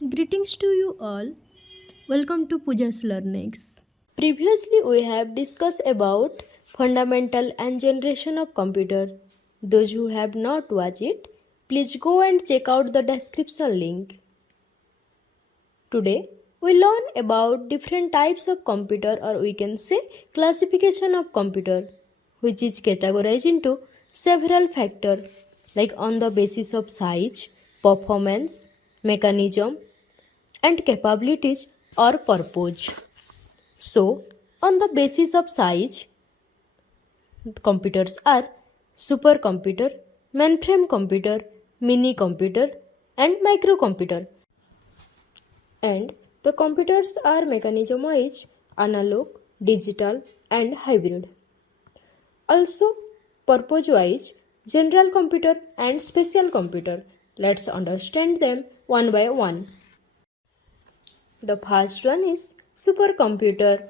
Greetings to you all. Welcome to Pooja's Learnings. Previously we have discussed about fundamental and generation of computer. Those who have not watched it, please go and check out the description link. Today we learn about different types of computer, or we can say classification of computer, which is categorized into several factors like on the basis of size, performance, mechanism, and capabilities or purpose. So, on the basis of size, computers are supercomputer, mainframe computer, mini computer, and microcomputer. And the computers are mechanism wise analog, digital, and hybrid. Also, purpose wise general computer and special computer. Let's understand them one by one. The first one is supercomputer.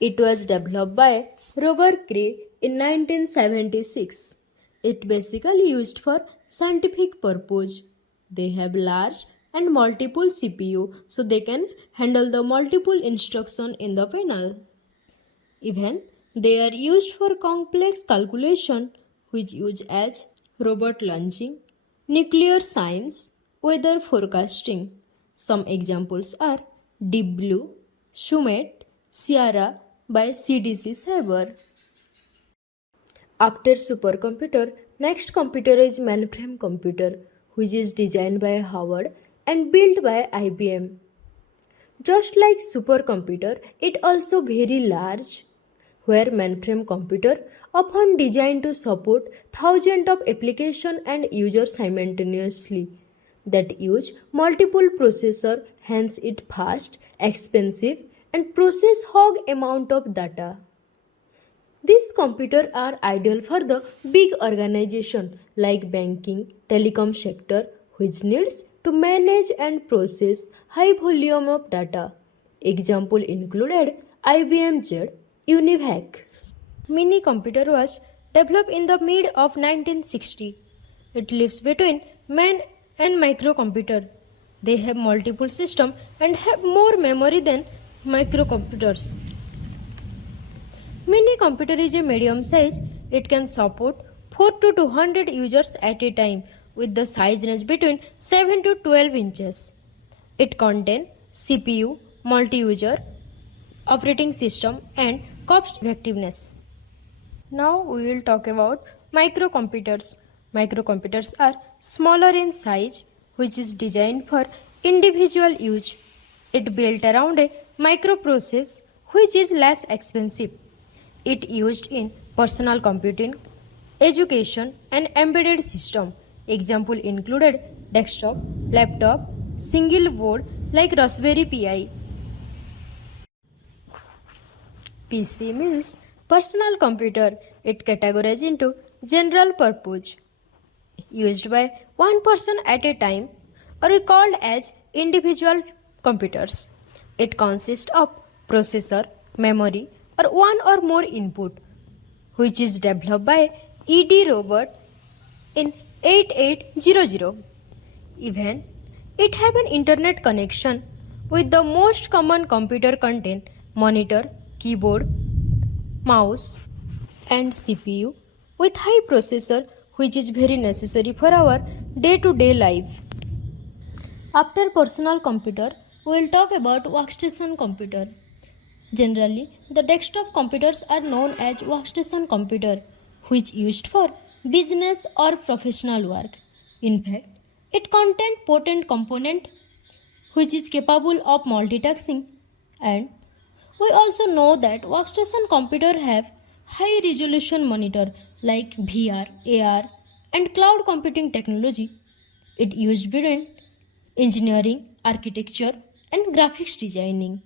It was developed by Roger Cray in 1976. It basically used for scientific purpose. They have large and multiple CPU, so they can handle the multiple instruction in the panel. Even they are used for complex calculation, which use as robot launching, nuclear science, weather forecasting. Some examples are Deep Blue, Sumet, Sierra by CDC Cyber. After supercomputer, next computer is mainframe computer, which is designed by Howard and built by IBM. Just like supercomputer, it also very large, where mainframe computer often designed to support thousands of applications and users simultaneously that use multiple processor, hence it fast, expensive, and process hog amount of data. These computers are ideal for the big organization like banking, telecom sector, which needs to manage and process high volume of data. Example included IBM Z, Univac. Mini computer was developed in the mid of 1960. It lives between main and microcomputer. They have multiple systems and have more memory than microcomputers. Mini computer is a medium size. It can support 4 to 200 users at a time with the size range between 7 to 12 inches. It contains CPU, multi-user, operating system, and cost effectiveness. Now we will talk about microcomputers. Microcomputers are smaller in size, which is designed for individual use. It built around a microprocessor, which is less expensive. It used in personal computing, education, and embedded system. Example included desktop, laptop, single board like Raspberry Pi. PC means personal computer. It categorized into general purpose, used by one person at a time, or called as individual computers. It consists of processor, memory, or one or more input, which is developed by E.D. Robert in 8800. Even it have an internet connection with the most common computer contain monitor, keyboard, mouse, and CPU with high processor, which is very necessary for our day-to-day life. After personal computer, we will talk about workstation computer. Generally, the desktop computers are known as workstation computer, which used for business or professional work. In fact, it contains potent component which is capable of multitasking, and we also know that workstation computer have high resolution monitor like VR, AR, and cloud computing technology. It used between engineering, architecture, and graphics designing.